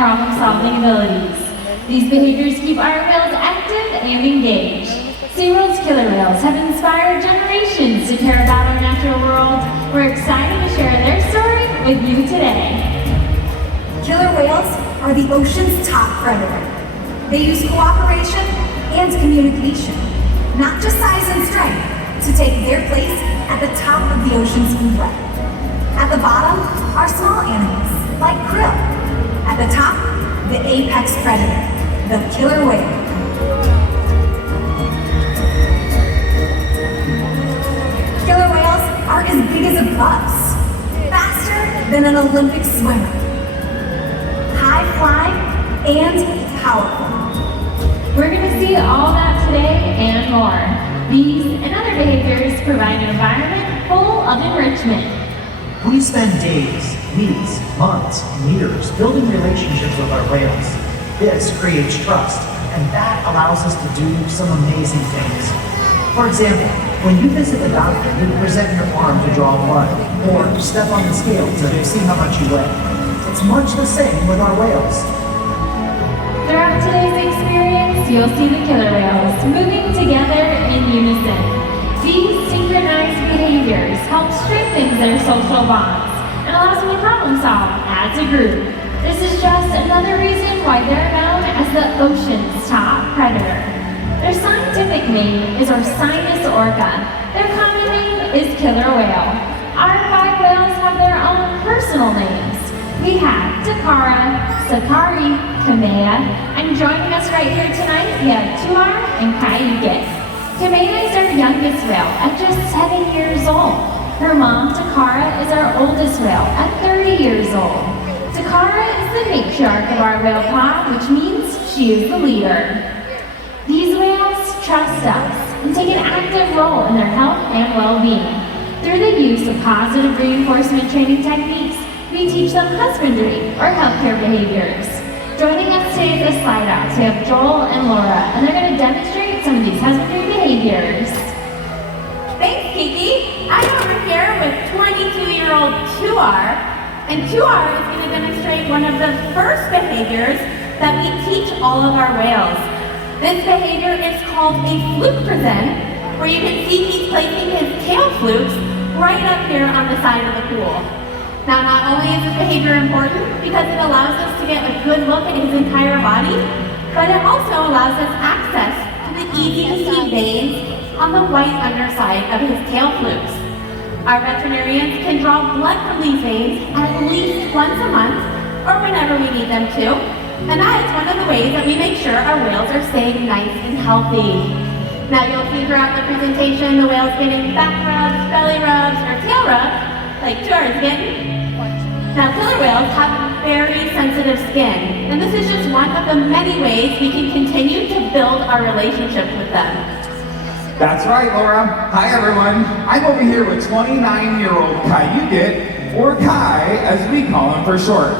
problem-solving abilities. These behaviors keep our whales active and engaged. SeaWorld's killer whales have inspired generations to care about our natural world. We're excited to share their story with you today. Killer whales are the ocean's top predator. They use cooperation and communication, not just size and strength, to take their place at the top of the ocean's food web. At the bottom are small animals, like krill. At the top, the apex predator, the killer whale. Killer whales are as big as a bus, faster than an Olympic swimmer, high-flying and powerful. We're going to see all that today and more. These and other behaviors provide an environment full of enrichment. We spend days, weeks, months, and years building relationships with our whales. This creates trust, and that allows us to do some amazing things. For example, when you visit the doctor, you present your arm to draw blood, or step on the scale to see how much you weigh. It's much the same with our whales. Throughout today's experience, you'll see the killer whales moving together in unison. These synchronized behaviors help strengthen their social bonds and allows them to problem solve as a group. This is just another reason why they're known as the ocean's top predator. Their scientific name is Orcinus orca. Their common name is killer whale. Our 5 whales have their own personal names. We have Takara, Sakari, Kamea, and joining us right here tonight, we have Tuar and Kayuke. Kamea is our youngest whale at just 7 years old. Her mom, Takara, is our oldest whale at 30 years old. Takara is the matriarch of our whale pod, which means she is the leader. These whales trust us and take an active role in their health and well-being. Through the use of positive reinforcement training techniques, we teach them husbandry or healthcare behaviors. Joining us today at the Slide Outs, we have Joel and Laura, and they're going to demonstrate some of these husbandry behaviors. Thanks, Kiki. I'm over here with 22-year-old Tuar, and Tuar is going to demonstrate one of the first behaviors that we teach all of our whales. This behavior is called a fluke present, where you can see he's placing his tail flukes right up here on the side of the pool. Now, not only is this behavior important because it allows us to get a good look at his entire body, but it also allows us access to the easy-to-see veins on the white underside of his tail flukes. Our veterinarians can draw blood from these veins at least once a month or whenever we need them to, and that is one of the ways that we make sure our whales are staying nice and healthy. Now, you'll see throughout the presentation the whales getting back rubs, belly rubs, or tail rubs, like Tuar is getting. Now, killer whales have very sensitive skin, and this is just one of the many ways we can continue to build our relationship with them. That's right, Laura. Hi, everyone. I'm over here with 29-year-old Kayuke, or Kai, as we call him for short.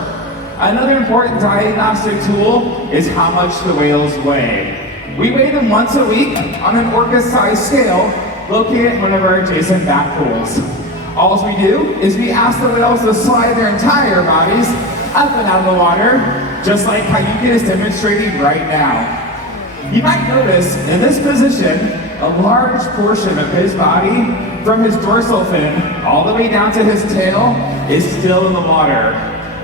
Another important diagnostic tool is how much the whales weigh. We weigh them once a week on an orca-sized scale located in one of our adjacent back pools. All we do is we ask the whales to slide their entire bodies up and out of the water, just like Kayuke is demonstrating right now. You might notice in this position, a large portion of his body, from his dorsal fin all the way down to his tail, is still in the water.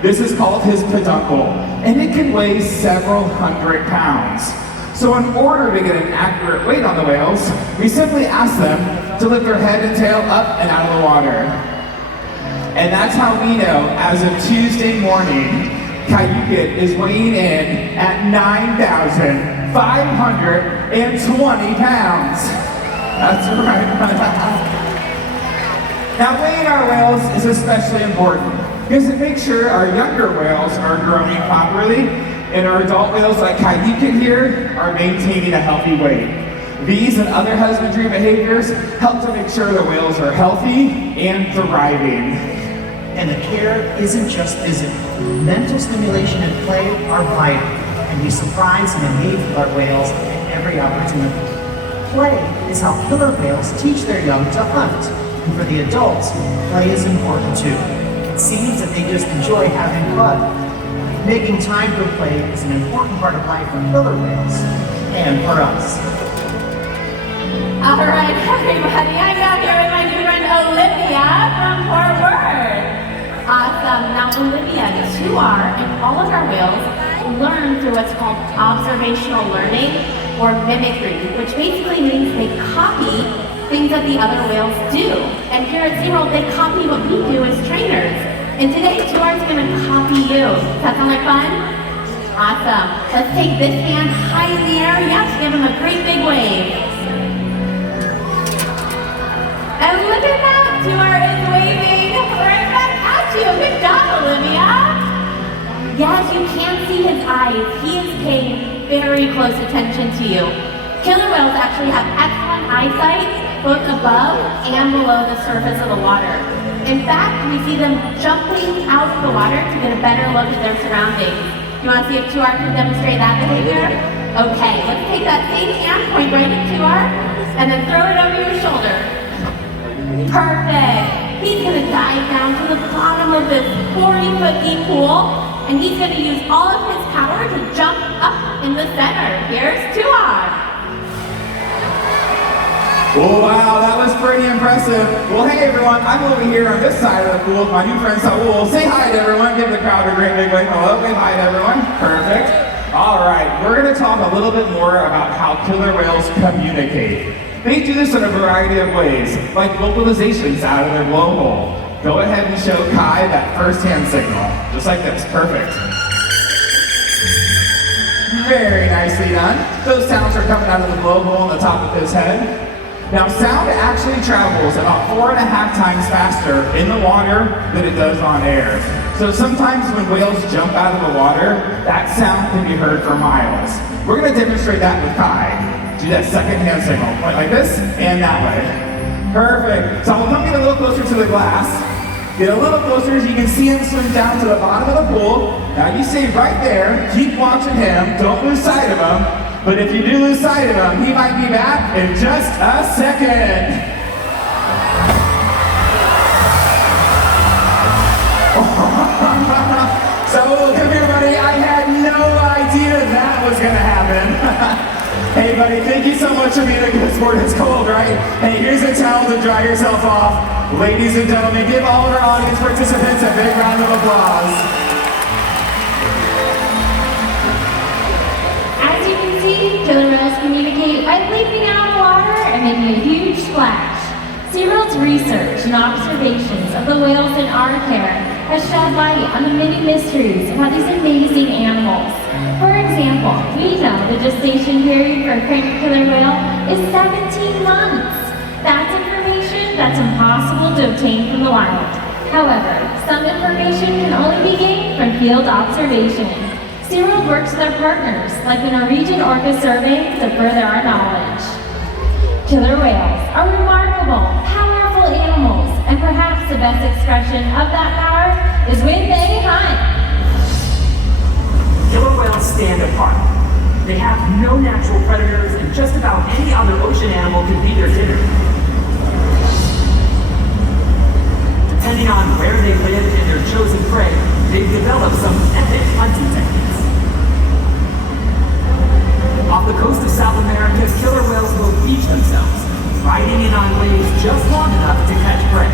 This is called his peduncle, and it can weigh several hundred pounds. So in order to get an accurate weight on the whales, we simply ask them to lift their head and tail up and out of the water. And that's how we know, as of Tuesday morning, Kayuke is weighing in at 9,520 pounds. That's right. Now, weighing our whales is especially important because it makes sure our younger whales are growing properly and our adult whales like Kayuke here are maintaining a healthy weight. These and other husbandry behaviors help to make sure the whales are healthy and thriving. And the care isn't just physical. Mental stimulation and play are vital, and we surprise and engage with our whales at every opportunity. Play is how killer whales teach their young to hunt, and for the adults, play is important too. It seems that they just enjoy having fun. Making time for play is an important part of life for killer whales and for us. All right, everybody, I'm out here with my new friend Olivia from Fort Worth. Awesome. Now, Olivia, 2R and all of our whales learn through what's called observational learning or mimicry, which basically means they copy things that the other whales do. And here at SeaWorld, they copy what we do as trainers. And today, 2R is going to copy you. Does that sound like fun? Awesome. Let's take this hand high in the air. Yes, give him a great big wave. And look at that, 2R is waving right back at you. Good job, Olivia. Yes, you can see his eyes. He is paying very close attention to you. Killer whales actually have excellent eyesight, both above and below the surface of the water. In fact, we see them jumping out of the water to get a better look at their surroundings. You want to see if 2R can demonstrate that behavior? Okay, let's take that same hand, point right at 2R, and then throw it over your shoulder. Perfect. He's going to dive down to the bottom of this 40-foot deep pool, and he's going to use all of his power to jump up in the center. Here's 2R. Oh, wow, that was pretty impressive. Well, hey everyone, I'm over here on this side of the pool with my new friend Saul. Say hi to everyone, give the crowd a great big wave. Hello, say hi to everyone. Perfect. All right, we're going to talk a little bit more about how killer whales communicate. They do this in a variety of ways, like vocalizations out of their blowhole. Go ahead and show Kai that first hand signal, just like this. Perfect. Very nicely done. Those sounds are coming out of the blowhole on the top of his head. Now, sound actually travels about 4.5 times faster in the water than it does on air. So sometimes when whales jump out of the water, that sound can be heard for miles. We're going to demonstrate that with Kai. Do that second hand signal. Point like this and that way. Perfect. So we'll come get a little closer to the glass. Get a little closer so you can see him swim down to the bottom of the pool. Now you stay right there. Keep watching him. Don't lose sight of him. But if you do lose sight of him, he might be back in just a second. So, come here, buddy. I had no idea that was going to happen. Hey, buddy, thank you so much for being a good sport. It's cold, right? Hey, here's a towel to dry yourself off. Ladies and gentlemen, give all of our audience participants a big round of applause. Killer whales communicate by leaping out of the water and making a huge splash. SeaWorld's research and observations of the whales in our care has shed light on the many mysteries about these amazing animals. For example, we know the gestation period for a current killer whale is 17 months. That's information that's impossible to obtain from the wild. However, some information can only be gained from field observation. SeaWorld works with our partners, like the Norwegian Orca Survey, to further our knowledge. Killer whales are remarkable, powerful animals, and perhaps the best expression of that power is when they hunt. Killer whales stand apart. They have no natural predators, and just about any other ocean animal can be their dinner. Depending on where they live and their chosen prey, they've developed some epic hunting techniques. Off the coast of South America, killer whales will beach themselves, riding in on waves just long enough to catch prey.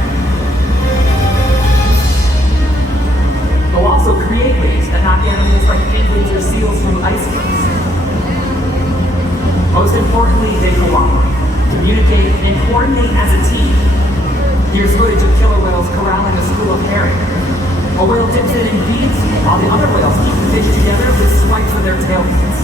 They'll also create waves that knock animals like penguins or seals from icebergs. Most importantly, they cooperate, communicate, and coordinate as a team. Here's footage of killer whales corralling a school of herring. A whale dips in and feeds, while the other whales keep the fish together with swipes of their tail fins.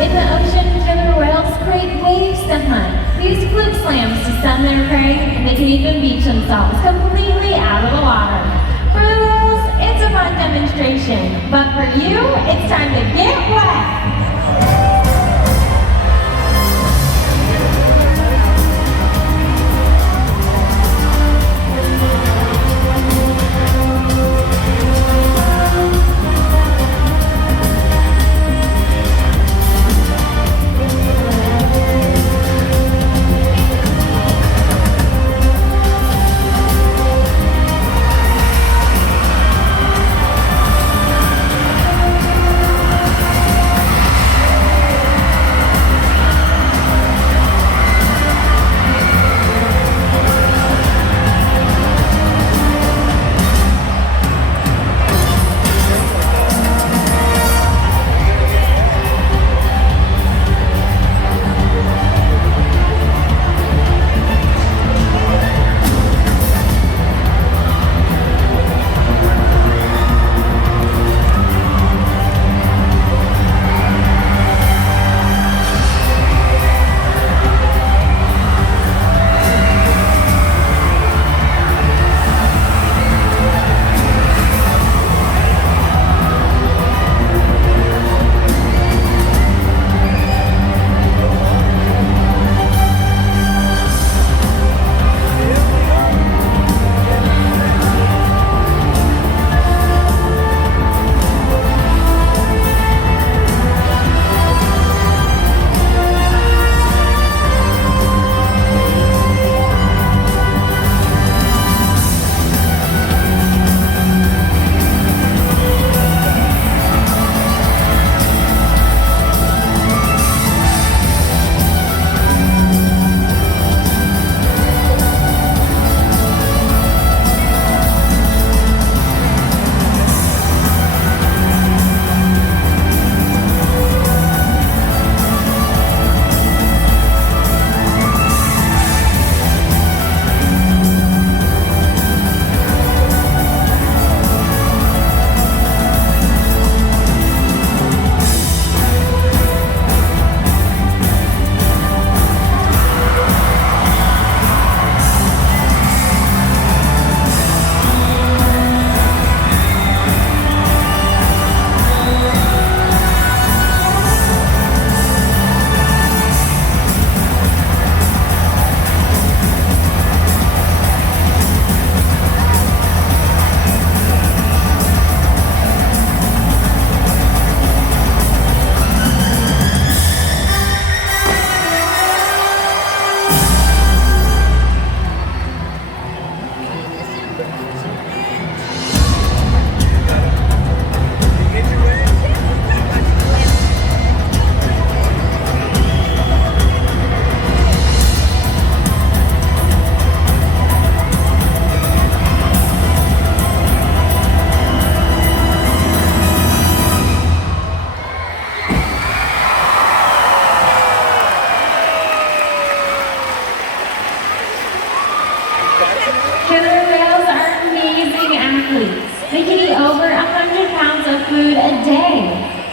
In the ocean, killer whales create waves to hunt. They use fluke slams to stun their prey, and they can even beach themselves completely out of the water. For the whales, it's a fun demonstration, but for you, it's time to get wet.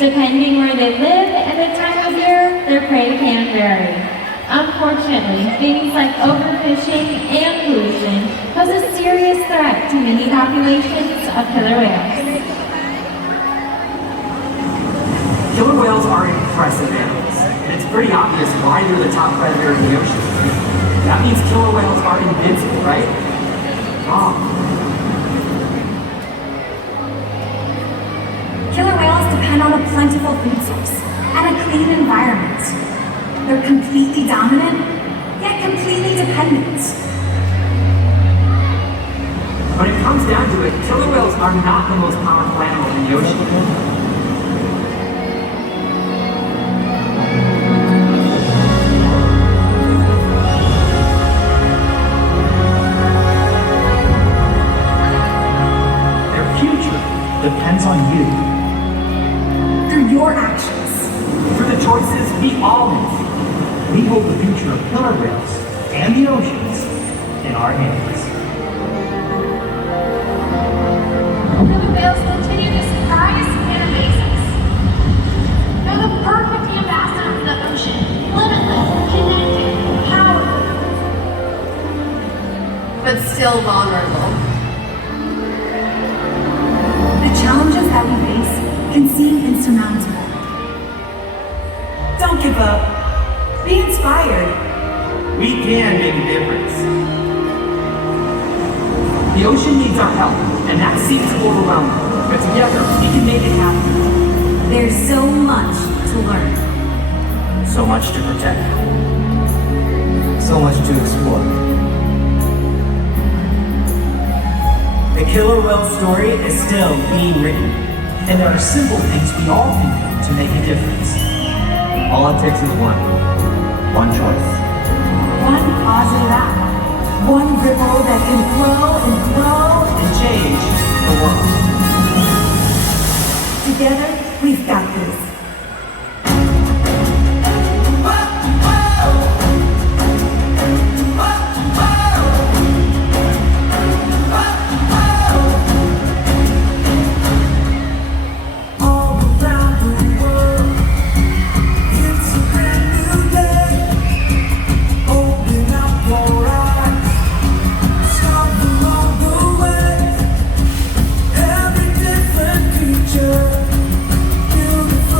Depending where they live and the time of year, their prey can vary. Unfortunately, things like overfishing and pollution pose a serious threat to many populations of killer whales. Killer whales are impressive animals, and it's pretty obvious why they're the top predator in the ocean. That means killer whales are invincible, right? Wrong. Killer whales depend on a plentiful food source and a clean environment. They're completely dominant, yet completely dependent. When it comes down to it, killer whales are not the most powerful animal in the ocean. Depends on you. Through your actions. Through the choices we all make. We hold the future of killer whales and the oceans in our hands. Killer whales continue to surprise and amaze us. They're the perfect ambassador of the ocean, limitless, connected, powerful, but still vulnerable. The challenges that we face can seem insurmountable. Don't give up. Be inspired. We can make a difference. The ocean needs our help, and that seems overwhelming. But together, we can make it happen. There's so much to learn. So much to protect. So much to explore. The killer whale story is still being written, and there are simple things we all can do to make a difference. All it takes is one choice. One positive act. One ripple that can grow and grow And change the world. Together, we've got this. Beautiful.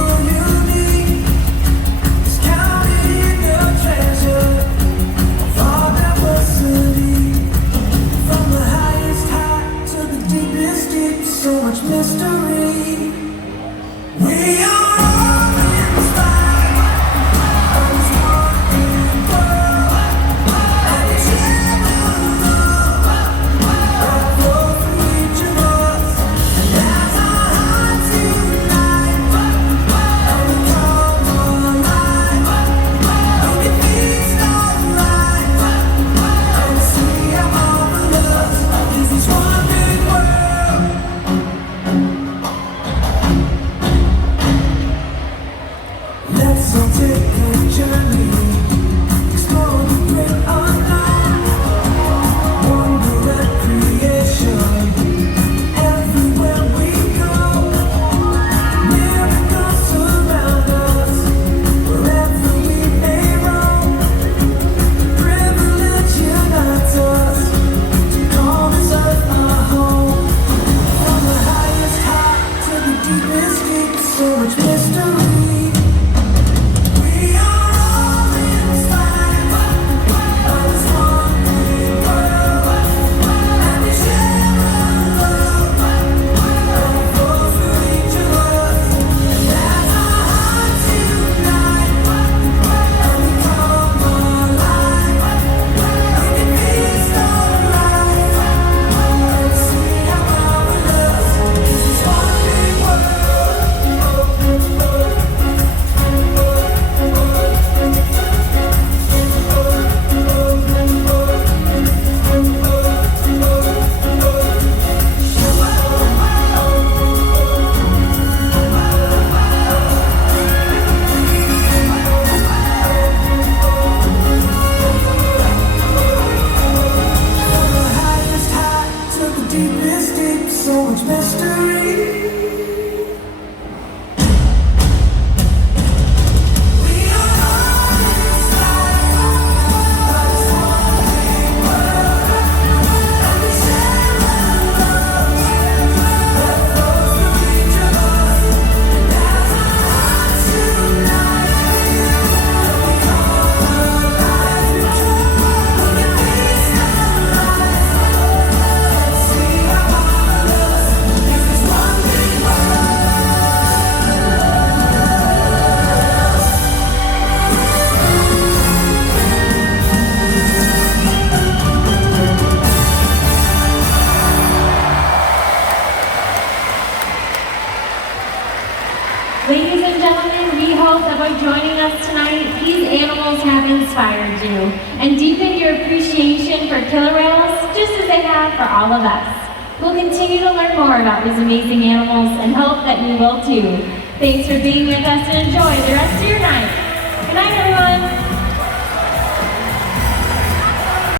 inspired you and deepened your appreciation for killer whales just as they have for all of us. We'll continue to learn more about these amazing animals and hope that you will too. Thanks for being with us and enjoy the rest of your night. Good night, everyone.